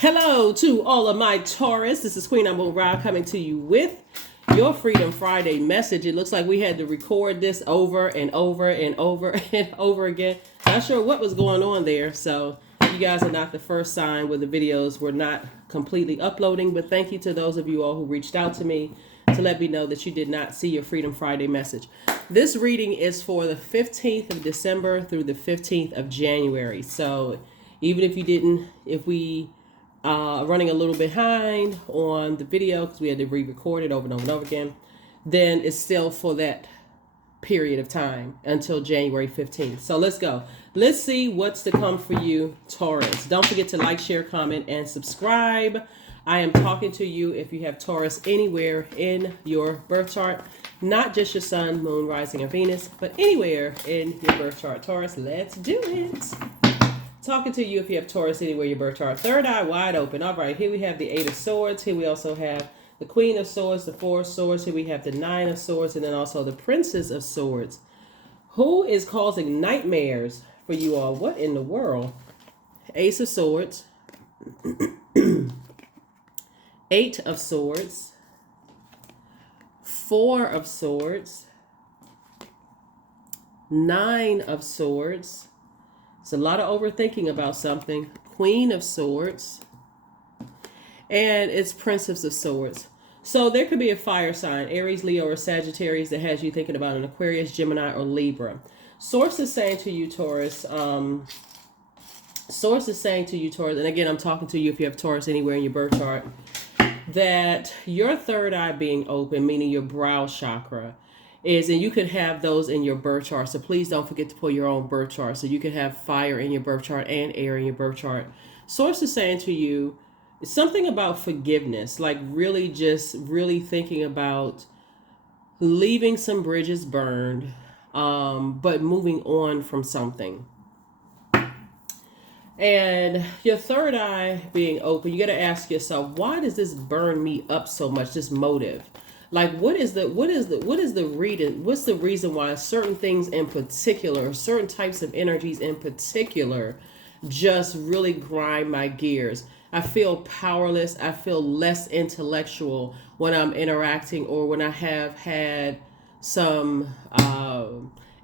Hello to all of my Taurus. This is Queen Amun Ra coming to you with your Freedom Friday message. It looks like we had to record this over and over and over and over again. Not sure what was going on there. So you guys are not the first sign where the videos were not completely uploading. But thank you to those of you all who reached out to me to let me know that you did not see your Freedom Friday message. This reading is for the 15th of December through the 15th of January. So even if you didn't, if we running a little behind on the video because we had to re-record it over and over and over again, then it's still for that period of time until January 15th. So let's go. Let's see what's to come for you, Taurus. Don't forget to like, share, comment, and subscribe. I am talking to you if you have Taurus anywhere in your birth chart, not just your sun, moon, rising, or Venus, but anywhere in your birth chart. Taurus, let's do it. Talking to you if you have Taurus anywhere in your birth chart. Third eye wide open. All right, here we have the Eight of Swords. Here we also have the Queen of Swords, the Four of Swords. Here we have the Nine of Swords, and then also the Princess of Swords. Who is causing nightmares for you all? What in the world? Ace of Swords. Eight of Swords. Four of Swords. Nine of Swords. It's a lot of overthinking about something. Queen of Swords. And it's Princess of Swords. So there could be a fire sign, Aries, Leo, or Sagittarius, that has you thinking about an Aquarius, Gemini, or Libra. Source is saying to you, Taurus, and again, I'm talking to you if you have Taurus anywhere in your birth chart, that your third eye being open, meaning your brow chakra, is, and you could have those in your birth chart. So please don't forget to pull your own birth chart. So you could have fire in your birth chart and air in your birth chart. Source is saying to you, it's something about forgiveness, like really thinking about leaving some bridges burned, but moving on from something. And your third eye being open, you got to ask yourself, why does this burn me up so much, this motive? Like, what's the reason why certain things in particular, certain types of energies in particular, just really grind my gears? I feel powerless. I feel less intellectual when I'm interacting or when I have had some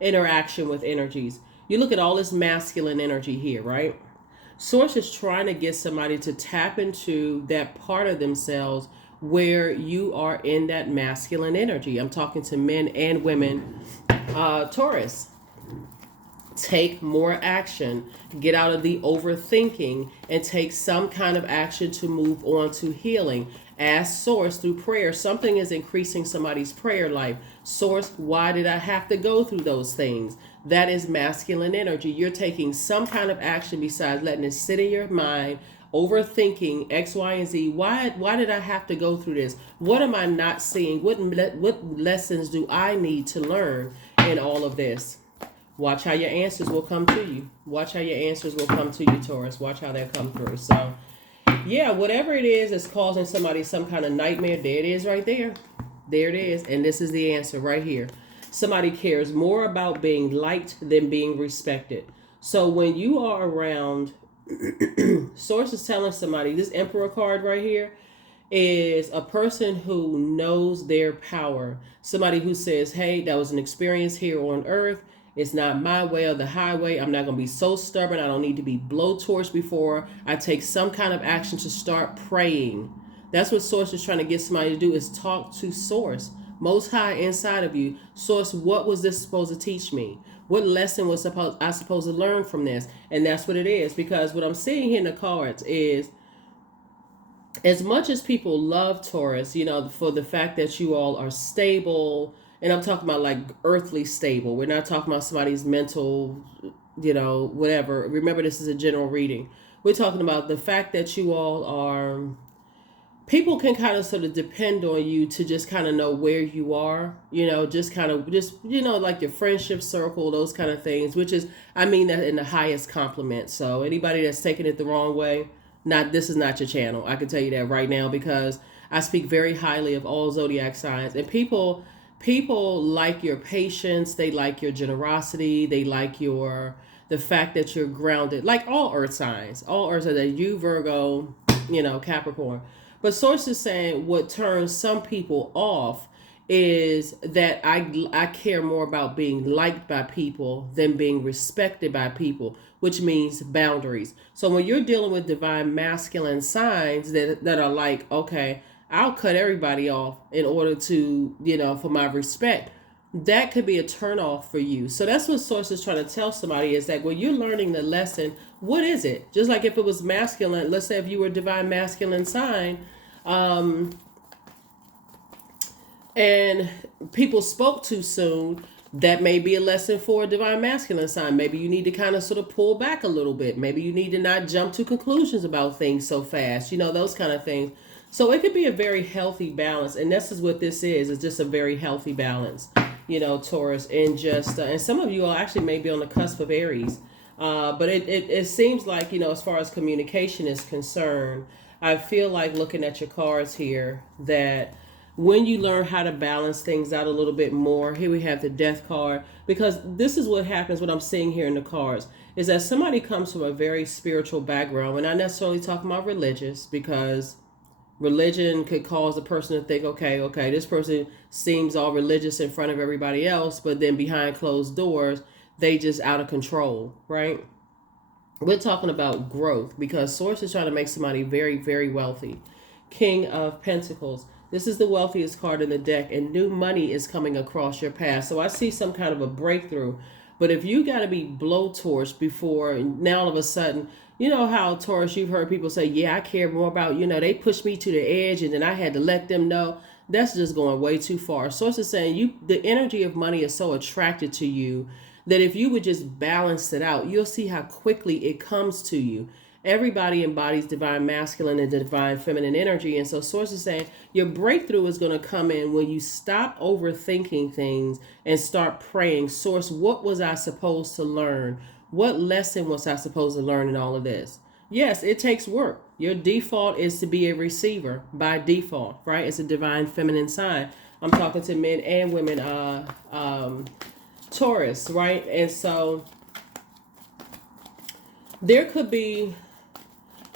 interaction with energies. You look at all this masculine energy here, right? Source is trying to get somebody to tap into that part of themselves where you are in that masculine energy. I'm talking to men and women. Taurus, take more action. Get out of the overthinking and take some kind of action to move on to healing. Ask Source through prayer. Something is increasing somebody's prayer life. Source, why did I have to go through those things? That is masculine energy. You're taking some kind of action besides letting it sit in your mind, overthinking X, Y, and Z. Why did I have to go through this? What am I not seeing? What lessons do I need to learn in all of this? Watch how your answers will come to you. Watch how your answers will come to you, Taurus. Watch how they come through. So, yeah, whatever it is that's causing somebody some kind of nightmare, there it is right there. There it is. And this is the answer right here. Somebody cares more about being liked than being respected. So when you are around, Source is telling somebody, this Emperor card right here is a person who knows their power. Somebody who says, hey, that was an experience here on earth. It's not my way or the highway. I'm not going to be so stubborn. I don't need to be blowtorched before I take some kind of action to start praying. That's what Source is trying to get somebody to do, is talk to Source. Most high inside of you. Source, what was this supposed to teach me? What lesson was I supposed to learn from this? And that's what it is. Because what I'm seeing here in the cards is, as much as people love Taurus, for the fact that you all are stable, and I'm talking about like earthly stable. We're not talking about somebody's mental, whatever. Remember, this is a general reading. We're talking about the fact that you all are, people can kind of sort of depend on you to just kind of know where you are, like your friendship circle, those kind of things, which is, I mean that in the highest compliment. So anybody that's taking it the wrong way, this is not your channel. I can tell you that right now, because I speak very highly of all zodiac signs, and people like your patience. They like your generosity. They like the fact that you're grounded, like all earth signs, that you, Virgo, Capricorn. But Source is saying what turns some people off is that I care more about being liked by people than being respected by people, which means boundaries. So when you're dealing with divine masculine signs that are like, okay, I'll cut everybody off in order to, for my respect, that could be a turnoff for you. So that's what Source is trying to tell somebody, is that when you're learning the lesson, what is it? Just like if it was masculine, let's say if you were a divine masculine sign, and people spoke too soon, that may be a lesson for a divine masculine sign. Maybe you need to kind of sort of pull back a little bit. Maybe you need to not jump to conclusions about things so fast, those kind of things. So it could be a very healthy balance. And this is what this is. It's just a very healthy balance, Taurus. And just, and some of you all actually may be on the cusp of Aries. But it seems like, as far as communication is concerned, I feel like looking at your cards here that when you learn how to balance things out a little bit more, here we have the Death card, because this is what happens, what I'm seeing here in the cards, is that somebody comes from a very spiritual background. We're not necessarily talking about religious, because religion could cause a person to think, okay, this person seems all religious in front of everybody else, but then behind closed doors, they just out of control, right? We're talking about growth, because Source is trying to make somebody very, very wealthy. King of Pentacles. This is the wealthiest card in the deck, and new money is coming across your path. So I see some kind of a breakthrough. But if you got to be blowtorched before, now all of a sudden, you know how, Taurus, you've heard people say, yeah, I care more about, they pushed me to the edge and then I had to let them know. That's just going way too far. Source is saying the energy of money is so attracted to you that if you would just balance it out, you'll see how quickly it comes to you. Everybody embodies divine masculine and divine feminine energy. And so Source is saying your breakthrough is going to come in when you stop overthinking things and start praying, Source, what was I supposed to learn? What lesson was I supposed to learn in all of this? Yes, it takes work. Your default is to be a receiver by default, right? It's a divine feminine sign. I'm talking to men and women, Taurus, right? And so there could be,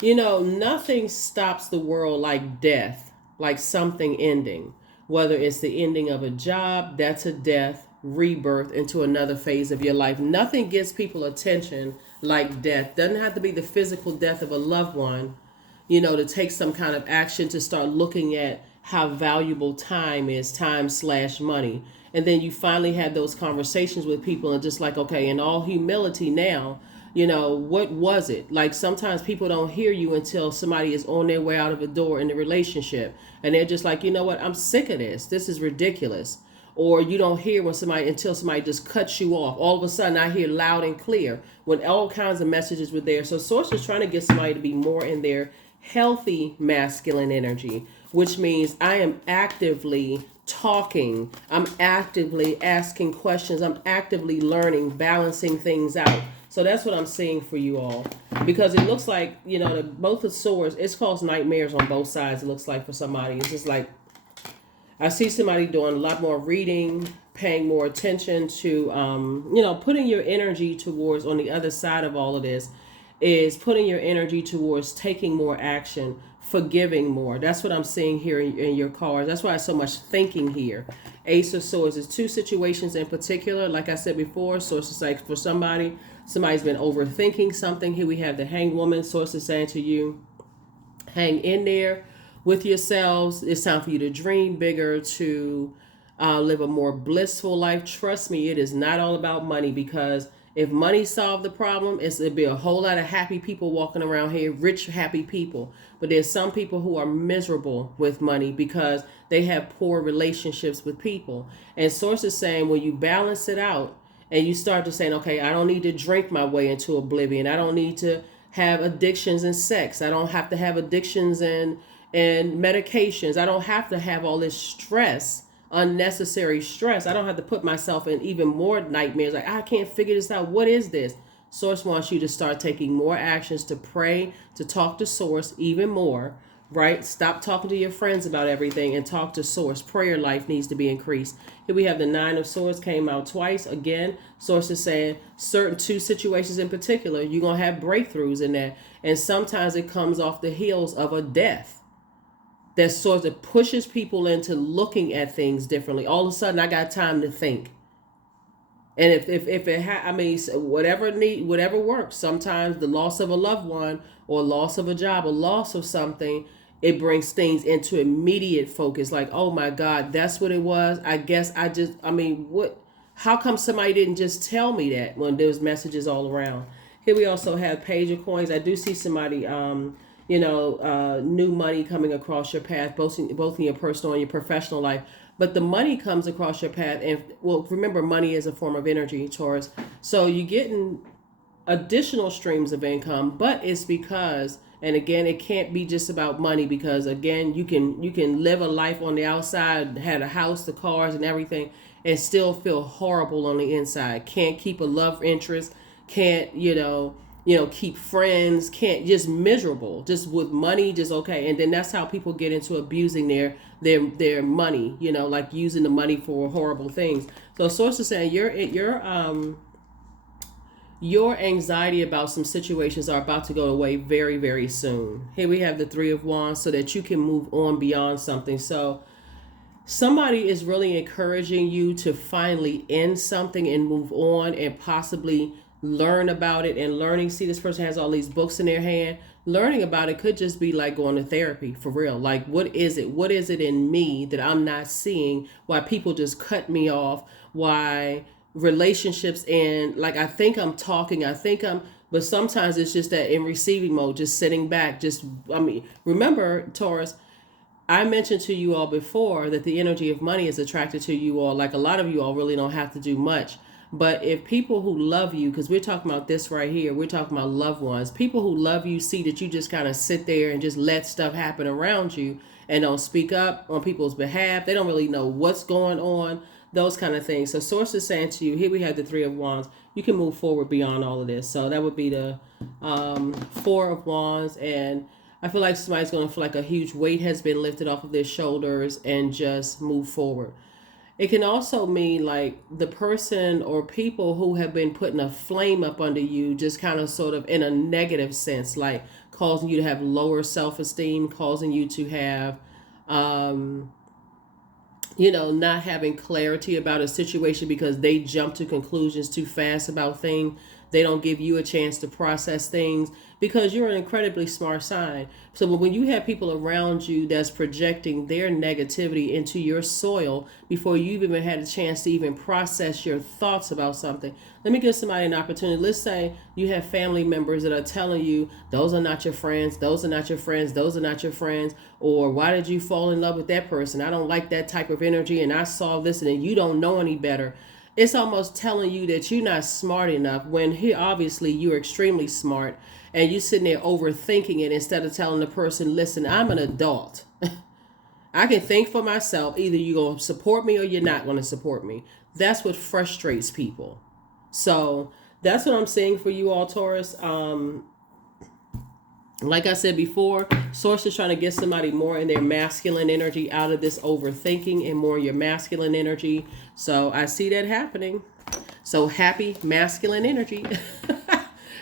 nothing stops the world like death, like something ending. Whether it's the ending of a job, that's a death, rebirth into another phase of your life. Nothing gets people attention like death. Doesn't have to be the physical death of a loved one, to take some kind of action to start looking at how valuable time is, time/money. And then you finally had those conversations with people and just like, okay, in all humility now, what was it? Like sometimes people don't hear you until somebody is on their way out of a door in the relationship. And they're just like, you know what? I'm sick of this. This is ridiculous. Or you don't hear until somebody just cuts you off. All of a sudden I hear loud and clear when all kinds of messages were there. So Source is trying to get somebody to be more in their healthy masculine energy, which means I am actively talking. I'm actively asking questions. I'm actively learning, balancing things out. So that's what I'm seeing for you all, because it looks like, both the swords, it's caused nightmares on both sides. It looks like for somebody, it's just like, I see somebody doing a lot more reading, paying more attention to, putting your energy towards, on the other side of all of this, is putting your energy towards taking more action, forgiving more. That's what I'm seeing here in your cards. That's why it's so much thinking here. Ace of Swords is two situations in particular. Like I said before, Source is like for somebody's been overthinking something. Here we have the Hanged Woman. Source is saying to you, hang in there with yourselves. It's time for you to dream bigger, to live a more blissful life. Trust me, it is not all about money, because if money solved the problem, it'd be a whole lot of happy people walking around here, rich, happy people. But there's some people who are miserable with money because they have poor relationships with people. And Source is saying when you balance it out and you start to saying, okay, I don't need to drink my way into oblivion. I don't need to have addictions in sex. I don't have to have addictions and medications. I don't have to have all this stress, unnecessary stress. I don't have to put myself in even more nightmares. Like, I can't figure this out. What is this? Source wants you to start taking more actions, to pray, to talk to Source even more, right? Stop talking to your friends about everything and talk to source. Prayer life needs to be increased. Here we have the Nine of Swords came out twice. Again, source is saying certain two situations in particular, you're going to have breakthroughs in that. And sometimes it comes off the heels of a death that sort of pushes people into looking at things differently. All of a sudden, I got time to think. And if it I mean, whatever works. Sometimes the loss of a loved one or loss of a job or loss of something, it brings things into immediate focus. Like, oh my God, that's what it was. I guess I mean, what? How come somebody didn't just tell me that when there was messages all around? Here we also have Page of Coins. I do see somebody, new money coming across your path, both in your personal and your professional life. But the money comes across your path, and well, remember, money is a form of energy, Taurus. So you're getting additional streams of income, but it's because, and again, it can't be just about money, because again, you can live a life on the outside, had a house, the cars, and everything, and still feel horrible on the inside. Can't keep a love interest, can't keep friends, can't, just miserable, just with money, just okay. And then that's how people get into abusing their money, like using the money for horrible things. So source is saying your anxiety about some situations are about to go away very, very soon. Here we have the Three of Wands, so that you can move on beyond something. So somebody is really encouraging you to finally end something and move on and possibly learn about it. And learning, see, this person has all these books in their hand. Learning about it could just be like going to therapy, for real. Like, what is it in me that I'm not seeing? Why people just cut me off? Why relationships end? Like, I think I'm talking, but sometimes it's just that in receiving mode, just sitting back. Remember, Taurus, I mentioned to you all before that the energy of money is attracted to you all. Like, a lot of you all really don't have to do much. But if people who love you, because we're talking about this right here, we're talking about loved ones, people who love you see that you just kind of sit there and just let stuff happen around you and don't speak up on people's behalf. They don't really know what's going on, those kind of things. So source is saying to you, here we have the Three of Wands. You can move forward beyond all of this. So that would be the Four of Wands. And I feel like somebody's going to feel like a huge weight has been lifted off of their shoulders and just move forward. It can also mean like the person or people who have been putting a flame up under you, just kind of sort of in a negative sense, like causing you to have lower self-esteem, causing you to have, not having clarity about a situation because they jump to conclusions too fast about things. They don't give you a chance to process things because you're an incredibly smart sign. So when you have people around you that's projecting their negativity into your soil before you've even had a chance to even process your thoughts about something, let me give somebody an opportunity. Let's say you have family members that are telling you, those are not your friends, those are not your friends, those are not your friends, or why did you fall in love with that person? I don't like that type of energy, and I saw this, and then you don't know any better. It's almost telling you that you're not smart enough when here obviously you're extremely smart, and you're sitting there overthinking it instead of telling the person, listen, I'm an adult. I can think for myself. Either you're going to support me or you're not going to support me. That's what frustrates people. So that's what I'm saying for you all, Taurus. Like I said before, source is trying to get somebody more in their masculine energy, out of this overthinking, and more your masculine energy. So I see that happening. So happy masculine energy.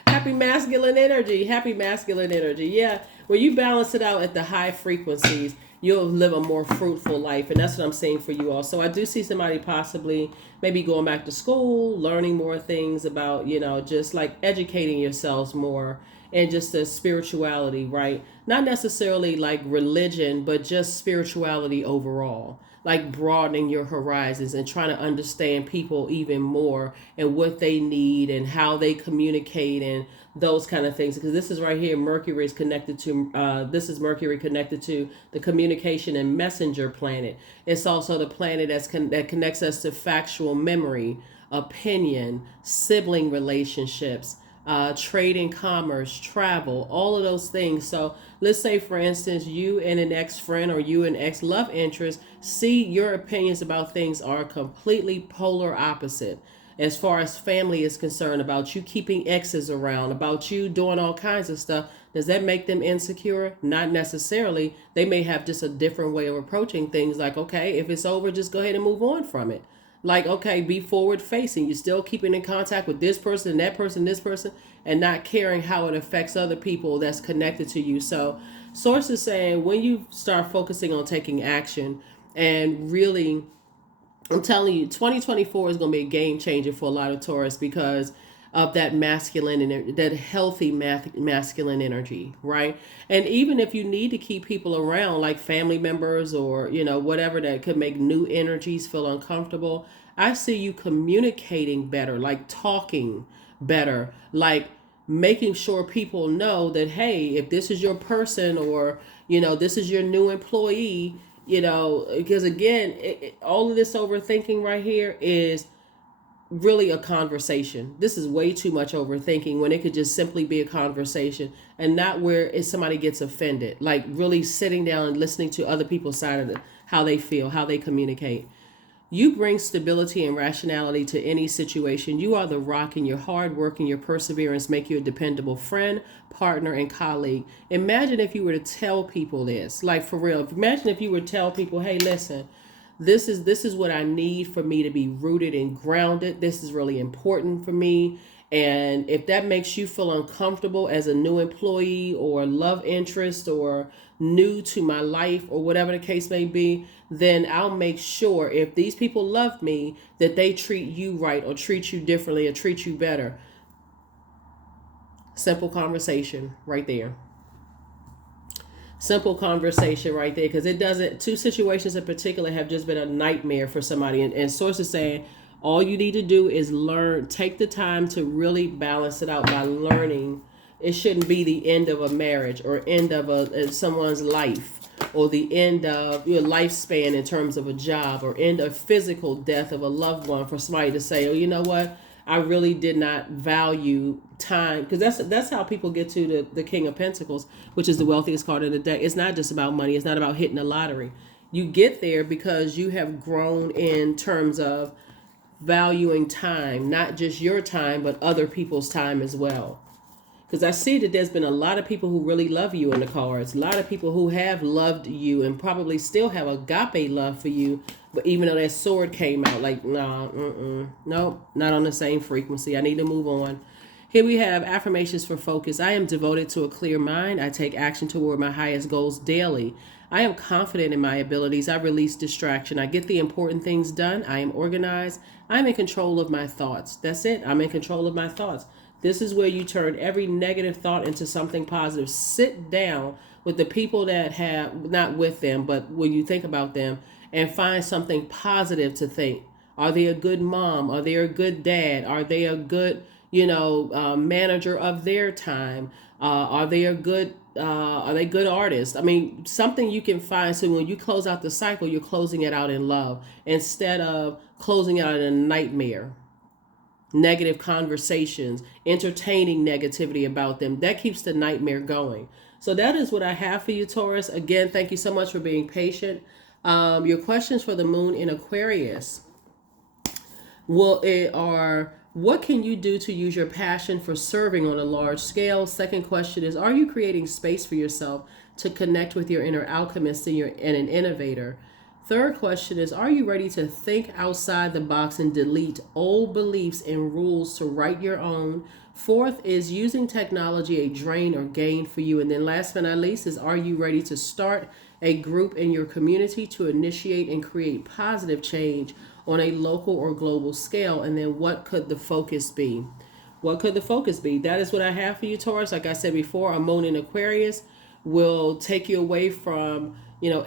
Happy masculine energy. Happy masculine energy. Yeah. When you balance it out at the high frequencies, you'll live a more fruitful life. And that's what I'm saying for you all. So I do see somebody possibly maybe going back to school, learning more things about, just like educating yourselves more, and just the spirituality, right? Not necessarily like religion, but just spirituality overall. Like broadening your horizons and trying to understand people even more and what they need and how they communicate and those kind of things. Because this is right here, Mercury is connected to, Mercury connected to the communication and messenger planet. It's also the planet that connects us to factual memory, opinion, sibling relationships, trade and commerce, travel, all of those things. So let's say, for instance, you and an ex-friend or you and ex-love interest, see your opinions about things are completely polar opposite. As far as family is concerned, about you keeping exes around, about you doing all kinds of stuff, Does that make them insecure? Not necessarily. They may have just a different way of approaching things. Like, okay, if it's over, just go ahead and move on from it. Like, okay, be forward facing. You're still keeping in contact with this person, that person, this person, and not caring how it affects other people that's connected to you. So, source is saying when you start focusing on taking action and really, I'm telling you, 2024 is going to be a game changer for a lot of Taurus because of that masculine and that healthy masculine energy, right? And even if you need to keep people around, like family members or whatever that could make new energies feel uncomfortable, I see you communicating better, like talking better, like making sure people know that, hey, if this is your person, or this is your new employee, because again, all of this overthinking right here is really a conversation. This is way too much overthinking when it could just simply be a conversation, and not where if somebody gets offended. Like really sitting down and listening to other people's side of it, how they feel, how they communicate. You bring stability and rationality to any situation. You are the rock, and your hard work and your perseverance make you a dependable friend, partner, and colleague. Imagine if you were to tell people this, like for real. Imagine if you were to tell people, hey, listen, this is what I need for me to be rooted and grounded. This is really important for me. And if that makes you feel uncomfortable as a new employee or love interest or new to my life or whatever the case may be, then I'll make sure if these people love me that they treat you right or treat you differently or treat you better. Simple conversation right there. Simple conversation right there, because it doesn't, two situations in particular have just been a nightmare for somebody. And sources saying all you need to do is learn, take the time to really balance it out by learning. It shouldn't be the end of a marriage or end of someone's life, or the end of your lifespan in terms of a job, or end of physical death of a loved one, for somebody to say, oh, you know what? I really did not value time, because that's how people get to the King of Pentacles, which is the wealthiest card in the deck. It's not just about money. It's not about hitting the lottery. You get there because you have grown in terms of valuing time, not just your time, but other people's time as well. Because I see that there's been a lot of people who really love you in the cards. A lot of people who have loved you and probably still have agape love for you. But even though that sword came out, like, nah, nope, not on the same frequency. I need to move on. Here we have affirmations for focus. I am devoted to a clear mind. I take action toward my highest goals daily. I am confident in my abilities. I release distraction. I get the important things done. I am organized. I'm in control of my thoughts. That's it. I'm in control of my thoughts. This is where you turn every negative thought into something positive. Sit down with the people that have, not with them, but when you think about them, and find something positive to think. Are they a good mom? Are they a good dad? Are they a good, manager of their time? Are they good artists? I mean, something you can find. So when you close out the cycle, you're closing it out in love instead of closing it out in a nightmare. Negative conversations, entertaining negativity about them. That keeps the nightmare going. So that is what I have for you, Taurus. Again, thank you so much for being patient. Your questions for the moon in Aquarius are, what can you do to use your passion for serving on a large scale? Second question is, are you creating space for yourself to connect with your inner alchemist and an innovator? Third question is, are you ready to think outside the box and delete old beliefs and rules to write your own? Fourth is, using technology a drain or gain for you? And then last but not least is, are you ready to start a group in your community to initiate and create positive change on a local or global scale? And then what could the focus be? What could the focus be? That is what I have for you, Taurus. Like I said before, a moon in Aquarius will take you away from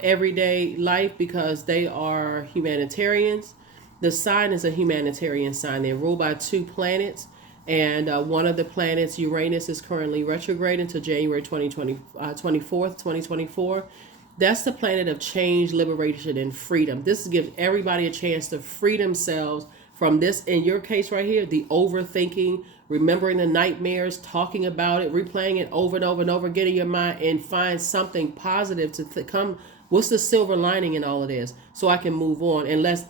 everyday life, because they are humanitarians. The sign is a humanitarian sign. They're ruled by two planets, and one of the planets, Uranus, is currently retrograde until January 2024. That's the planet of change, liberation, and freedom. This gives everybody a chance to free themselves from this, in your case right here, the overthinking, remembering the nightmares, talking about it, replaying it over and over and over again in your mind, and find something positive to come. What's the silver lining in all of this? So I can move on. Unless,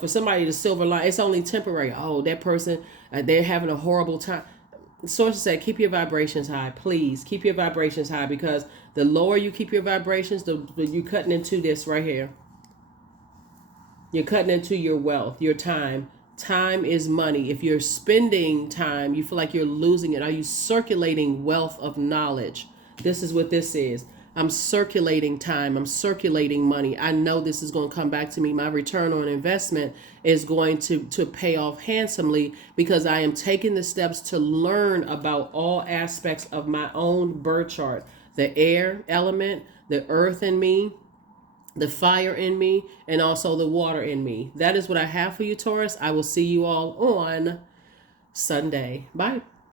for somebody, the silver line, it's only temporary. Oh, that person, they're having a horrible time. Sources say keep your vibrations high. Please keep your vibrations high, because the lower you keep your vibrations, the you're cutting into this right here. You're cutting into your wealth, your time. Time is money. If you're spending time, you feel like you're losing it. Are you circulating wealth of knowledge? This is what this is. I'm circulating time. I'm circulating money. I know this is going to come back to me. My return on investment is going to pay off handsomely, because I am taking the steps to learn about all aspects of my own birth chart. The air element, the earth in me, the fire in me, and also the water in me. That is what I have for you, Taurus. I will see you all on Sunday. Bye.